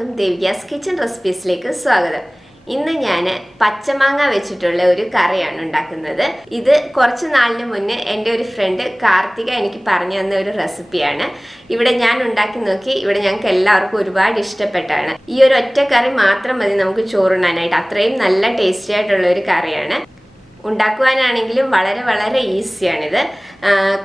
എല്ലാവർക്കും ദേവിയാസ് കിച്ചൺ റെസിപ്പീസിലേക്ക് സ്വാഗതം. ഇന്ന് ഞാൻ പച്ചമാങ്ങ വെച്ചിട്ടുള്ള ഒരു കറിയാണ് ഉണ്ടാക്കുന്നത്. ഇത് കുറച്ച് നാളിന് മുന്നേ എൻ്റെ ഒരു ഫ്രണ്ട് കാർത്തിക എനിക്ക് പറഞ്ഞു തന്ന ഒരു റെസിപ്പിയാണ്. ഇവിടെ ഞാൻ ഉണ്ടാക്കി നോക്കി. ഇവിടെ ഞങ്ങൾക്ക് എല്ലാവർക്കും ഒരുപാട് ഇഷ്ടപ്പെട്ടാണ്. ഈ ഒരു ഒറ്റ കറി മാത്രം മതി നമുക്ക് ചോറുണ്ണാനായിട്ട്. അത്രയും നല്ല ടേസ്റ്റി ആയിട്ടുള്ള ഒരു കറിയാണ്. ഉണ്ടാക്കുവാനാണെങ്കിലും വളരെ വളരെ ഈസിയാണിത്.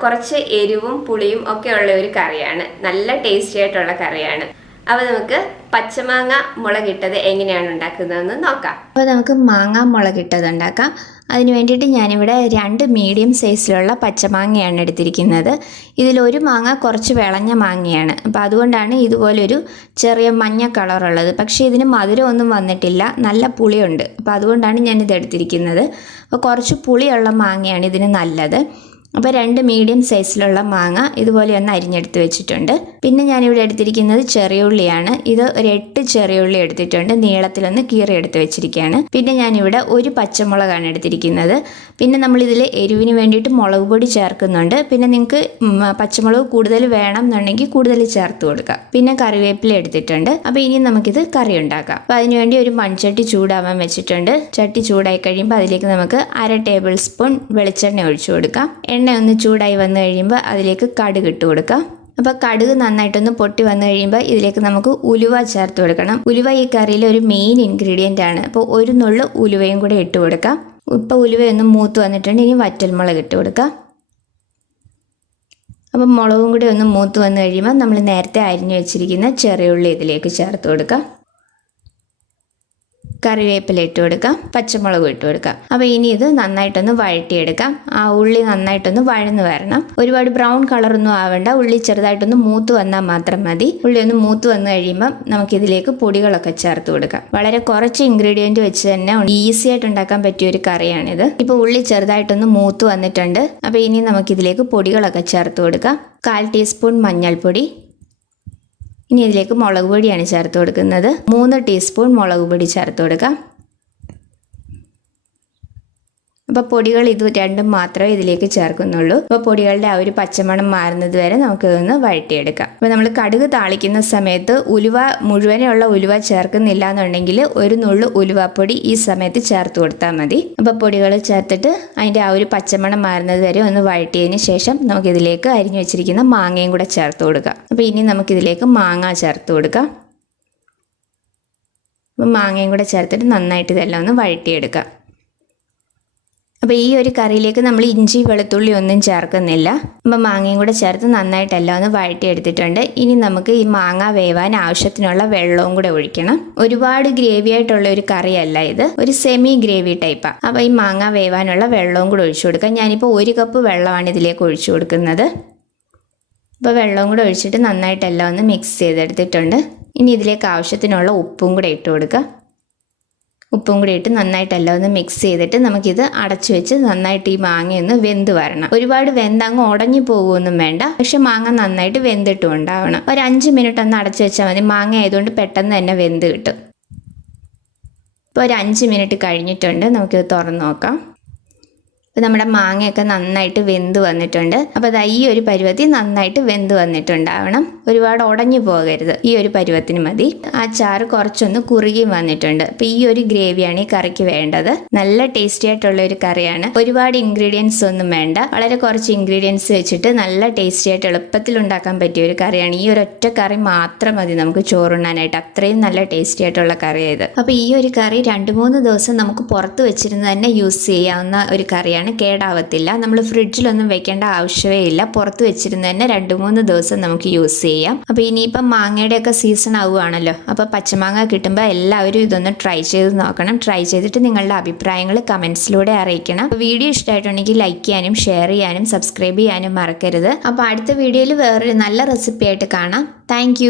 കുറച്ച് എരിവും പുളിയും ഒക്കെ ഉള്ള ഒരു കറിയാണ്. നല്ല ടേസ്റ്റി ആയിട്ടുള്ള കറിയാണ്. അപ്പോൾ നമുക്ക് പച്ചമാങ്ങ മുളകിട്ടത് എങ്ങനെയാണ് ഉണ്ടാക്കുന്നതെന്ന് നോക്കാം. അപ്പോൾ നമുക്ക് മാങ്ങ മുളകിട്ടത് ഉണ്ടാക്കാം. അതിന് വേണ്ടിയിട്ട് ഞാനിവിടെ 2 മീഡിയം സൈസിലുള്ള പച്ചമാങ്ങയാണ് എടുത്തിരിക്കുന്നത്. ഇതിലൊരു മാങ്ങ കുറച്ച് വിളഞ്ഞ മാങ്ങയാണ്. അപ്പോൾ അതുകൊണ്ടാണ് ഇതുപോലൊരു ചെറിയ മഞ്ഞ കളറുള്ളത്. പക്ഷേ ഇതിന് മധുരമൊന്നും വന്നിട്ടില്ല, നല്ല പുളിയുണ്ട്. അപ്പോൾ അതുകൊണ്ടാണ് ഞാനിത് എടുത്തിരിക്കുന്നത്. അപ്പോൾ കുറച്ച് പുളിയുള്ള മാങ്ങയാണ് ഇതിന് നല്ലത്. അപ്പോൾ 2 മീഡിയം സൈസിലുള്ള മാങ്ങ ഇതുപോലെ ഒന്ന് അരിഞ്ഞെടുത്ത് വെച്ചിട്ടുണ്ട്. പിന്നെ ഞാനിവിടെ എടുത്തിരിക്കുന്നത് ചെറിയ ഉള്ളിയാണ്. ഇത് ഒരു 8 ചെറിയ ഉള്ളി എടുത്തിട്ടുണ്ട്. നീളത്തിലൊന്ന് കീറി എടുത്ത് വെച്ചിരിക്കുകയാണ്. പിന്നെ ഞാനിവിടെ ഒരു പച്ചമുളകാണ് എടുത്തിരിക്കുന്നത്. പിന്നെ നമ്മളിതിൽ എരിവിന് വേണ്ടിയിട്ട് മുളക് പൊടി ചേർക്കുന്നുണ്ട്. പിന്നെ നിങ്ങൾക്ക് പച്ചമുളക് കൂടുതൽ വേണം എന്നുണ്ടെങ്കിൽ കൂടുതൽ ചേർത്ത് കൊടുക്കാം. പിന്നെ കറിവേപ്പില എടുത്തിട്ടുണ്ട്. അപ്പോൾ ഇനി നമുക്കിത് കറി ഉണ്ടാക്കാം. അപ്പോൾ അതിനുവേണ്ടി ഒരു മൺചട്ടി ചൂടാവാൻ വെച്ചിട്ടുണ്ട്. ചട്ടി ചൂടായി കഴിയുമ്പോൾ അതിലേക്ക് നമുക്ക് 1/2 ടേബിൾ സ്പൂൺ വെളിച്ചെണ്ണ ഒഴിച്ചു കൊടുക്കാം. എണ്ണ ഒന്ന് ചൂടായി വന്നു കഴിയുമ്പോൾ അതിലേക്ക് കടുക് ഇട്ട് കൊടുക്കാം. അപ്പോൾ കടുക് നന്നായിട്ടൊന്ന് പൊട്ടി വന്നു കഴിയുമ്പോൾ ഇതിലേക്ക് നമുക്ക് ഉലുവ ചേർത്ത് കൊടുക്കണം. ഉലുവ ഈ കറിയിൽ ഒരു മെയിൻ ഇൻഗ്രീഡിയൻ്റ് ആണ്. അപ്പോൾ ഒരു നുള്ളു ഉലുവയും കൂടെ ഇട്ട് കൊടുക്കാം. ഇപ്പോൾ ഉലുവയൊന്ന് മൂത്ത് വന്നിട്ടുണ്ട്. ഇനി വറ്റൽമുളക് ഇട്ട് കൊടുക്കാം. അപ്പം മുളകും കൂടി ഒന്ന് മൂത്ത് വന്നു കഴിയുമ്പോൾ നമ്മൾ നേരത്തെ അരിഞ്ഞു വെച്ചിരിക്കുന്ന ചെറിയ ഉള്ളി ഇതിലേക്ക് ചേർത്ത് കൊടുക്കാം. കറിവേപ്പില ഇട്ട് കൊടുക്കാം. പച്ചമുളക് ഇട്ട് കൊടുക്കാം. അപ്പോൾ ഇനി ഇത് നന്നായിട്ടൊന്ന് വഴറ്റിയെടുക്കാം. ആ ഉള്ളി നന്നായിട്ടൊന്ന് വഴന്ന് വരണം. ഒരുപാട് ബ്രൗൺ കളറൊന്നും ആവേണ്ട. ഉള്ളി ചെറുതായിട്ടൊന്ന് മൂത്ത് വന്നാൽ മാത്രം മതി. ഉള്ളി ഒന്ന് മൂത്ത് വന്നു കഴിയുമ്പം നമുക്കിതിലേക്ക് പൊടികളൊക്കെ ചേർത്ത് കൊടുക്കാം. വളരെ കുറച്ച് ഇൻഗ്രീഡിയൻറ്റ് വെച്ച് തന്നെ ഈസി ആയിട്ട് ഉണ്ടാക്കാൻ പറ്റിയ ഒരു കറിയാണിത്. ഇപ്പോൾ ഉള്ളി ചെറുതായിട്ടൊന്ന് മൂത്ത് വന്നിട്ടുണ്ട്. അപ്പോൾ ഇനി നമുക്കിതിലേക്ക് പൊടികളൊക്കെ ചേർത്ത് കൊടുക്കാം. 1/4 ടീസ്പൂൺ മഞ്ഞൾപ്പൊടി. ഇനി ഇതിലേക്ക് മുളക് പൊടിയാണ് ചേർത്ത് കൊടുക്കുന്നത്. 3 ടീസ്പൂൺ മുളക് പൊടി ചേർത്ത് കൊടുക്കാം. അപ്പോൾ പൊടികൾ ഇത് രണ്ടും മാത്രമേ ഇതിലേക്ക് ചേർക്കുന്നുള്ളൂ. അപ്പോൾ പൊടികളുടെ ആ ഒരു പച്ചമണം മാറുന്നത് വരെ നമുക്കിതൊന്ന് വഴറ്റിയെടുക്കാം. അപ്പോൾ നമ്മൾ കടുക് താളിക്കുന്ന സമയത്ത് ഉലുവ മുഴുവനുള്ള ഉലുവ ചേർക്കുന്നില്ല എന്നുണ്ടെങ്കിൽ ഒരു നുള്ളു ഉലുവപ്പൊടി ഈ സമയത്ത് ചേർത്ത് കൊടുത്താൽ മതി. അപ്പോൾ പൊടികൾ ചേർത്തിട്ട് അതിൻ്റെ ആ ഒരു പച്ചമണം മാറുന്നത് വരെ ഒന്ന് വഴറ്റിയതിന് ശേഷം നമുക്കിതിലേക്ക് അരിഞ്ഞു വെച്ചിരിക്കുന്ന മാങ്ങയും കൂടെ ചേർത്ത് കൊടുക്കാം. അപ്പോൾ ഇനി നമുക്കിതിലേക്ക് മാങ്ങ ചേർത്ത് കൊടുക്കാം. അപ്പോൾ മാങ്ങയും കൂടെ ചേർത്തിട്ട് നന്നായിട്ട് ഇതെല്ലാം ഒന്ന് വഴറ്റിയെടുക്കാം. അപ്പോൾ ഈ ഒരു കറിയിലേക്ക് നമ്മൾ ഇഞ്ചി വെളുത്തുള്ളി ഒന്നും ചേർക്കുന്നില്ല. അപ്പോൾ മാങ്ങയും കൂടെ ചേർത്ത് നന്നായിട്ടെല്ലാം ഒന്ന് വഴറ്റിയെടുത്തിട്ടുണ്ട്. ഇനി നമുക്ക് ഈ മാങ്ങ വേവാൻ ആവശ്യത്തിനുള്ള വെള്ളവും കൂടെ ഒഴിക്കണം. ഒരുപാട് ഗ്രേവി ആയിട്ടുള്ള ഒരു കറിയല്ല ഇത്, ഒരു സെമി ഗ്രേവി ടൈപ്പാണ്. അപ്പോൾ ഈ മാങ്ങ വേവാനുള്ള വെള്ളവും കൂടെ ഒഴിച്ചു കൊടുക്കാം. ഞാനിപ്പോൾ 1 കപ്പ് വെള്ളമാണ് ഇതിലേക്ക് ഒഴിച്ചു കൊടുക്കുന്നത്. അപ്പോൾ വെള്ളവും കൂടെ ഒഴിച്ചിട്ട് നന്നായിട്ടെല്ലാം ഒന്ന് മിക്സ് ചെയ്തെടുത്തിട്ടുണ്ട്. ഇനി ഇതിലേക്ക് ആവശ്യത്തിനുള്ള ഉപ്പും കൂടെ ഇട്ട് കൊടുക്കുക. ഉപ്പും കൂടി ഇട്ട് നന്നായിട്ടെല്ലാം ഒന്ന് മിക്സ് ചെയ്തിട്ട് നമുക്കിത് അടച്ചു വെച്ച് നന്നായിട്ട് ഈ മാങ്ങയൊന്ന് വെന്ത് വരണം. ഒരുപാട് വെന്തങ്ങ് ഉടഞ്ഞു പോകുമൊന്നും വേണ്ട, പക്ഷെ മാങ്ങ നന്നായിട്ട് വെന്തിട്ടും ഉണ്ടാവണം. ഒരു 5 മിനിറ്റ് ഒന്ന് അടച്ചു വെച്ചാൽ മതി. മാങ്ങ ആയതുകൊണ്ട് പെട്ടെന്ന് തന്നെ വെന്ത് കിട്ടും. ഇപ്പോൾ ഒരു 5 മിനിറ്റ് കഴിഞ്ഞിട്ടുണ്ട്. നമുക്കിത് തുറന്ന് നോക്കാം. അപ്പോൾ നമ്മുടെ മാങ്ങയൊക്കെ നന്നായിട്ട് വെന്ത് വന്നിട്ടുണ്ട്. അപ്പോൾ അത് ഈ ഒരു പരുവത്തിൽ നന്നായിട്ട് വെന്ത് വന്നിട്ടുണ്ടാവണം. ഒരുപാട് ഉടഞ്ഞു പോകരുത്. ഈ ഒരു പരുവത്തിന് മതി. ആ ചാറ് കുറച്ചൊന്ന് കുറുകി വന്നിട്ടുണ്ട്. അപ്പോൾ ഈ ഒരു ഗ്രേവിയാണ് ഈ കറിക്ക് വേണ്ടത്. നല്ല ടേസ്റ്റി ആയിട്ടുള്ള ഒരു കറിയാണ്. ഒരുപാട് ഇൻഗ്രീഡിയൻസ് ഒന്നും വേണ്ട. വളരെ കുറച്ച് ഇൻഗ്രീഡിയൻസ് വെച്ചിട്ട് നല്ല ടേസ്റ്റി ആയിട്ട് എളുപ്പത്തിൽ ഉണ്ടാക്കാൻ പറ്റിയ ഒരു കറിയാണ്. ഈ ഒരു ഒറ്റ കറി മാത്രം മതി നമുക്ക് ചോറുണ്ണാനായിട്ട്. അത്രയും നല്ല ടേസ്റ്റി ആയിട്ടുള്ള കറിയായത്. അപ്പോൾ ഈ ഒരു കറി 2-3 ദിവസം നമുക്ക് പുറത്ത് വെച്ചിരുന്ന് തന്നെ യൂസ് ചെയ്യാവുന്ന ഒരു കറിയാണ്. കേടാവത്തില്ല. നമ്മൾ ഫ്രിഡ്ജിലൊന്നും വെക്കേണ്ട ആവശ്യമേ ഇല്ല. പുറത്ത് വെച്ചിരുന്ന് തന്നെ 2-3 ദിവസം നമുക്ക് യൂസ് ചെയ്യാം. അപ്പോൾ ഇനിയിപ്പം മാങ്ങയുടെയൊക്കെ സീസൺ ആവുകയാണല്ലോ. അപ്പോൾ പച്ചമാങ്ങ കിട്ടുമ്പോൾ എല്ലാവരും ഇതൊന്ന് ട്രൈ ചെയ്ത് നോക്കണം. ട്രൈ ചെയ്തിട്ട് നിങ്ങളുടെ അഭിപ്രായങ്ങൾ കമൻസിലൂടെ അറിയിക്കണം. വീഡിയോ ഇഷ്ടമായിട്ടുണ്ടെങ്കിൽ ലൈക്ക് ചെയ്യാനും ഷെയർ ചെയ്യാനും സബ്സ്ക്രൈബ് ചെയ്യാനും മറക്കരുത്. അപ്പോൾ അടുത്ത വീഡിയോയിൽ വേറൊരു നല്ല റെസിപ്പി ആയിട്ട് കാണാം. താങ്ക്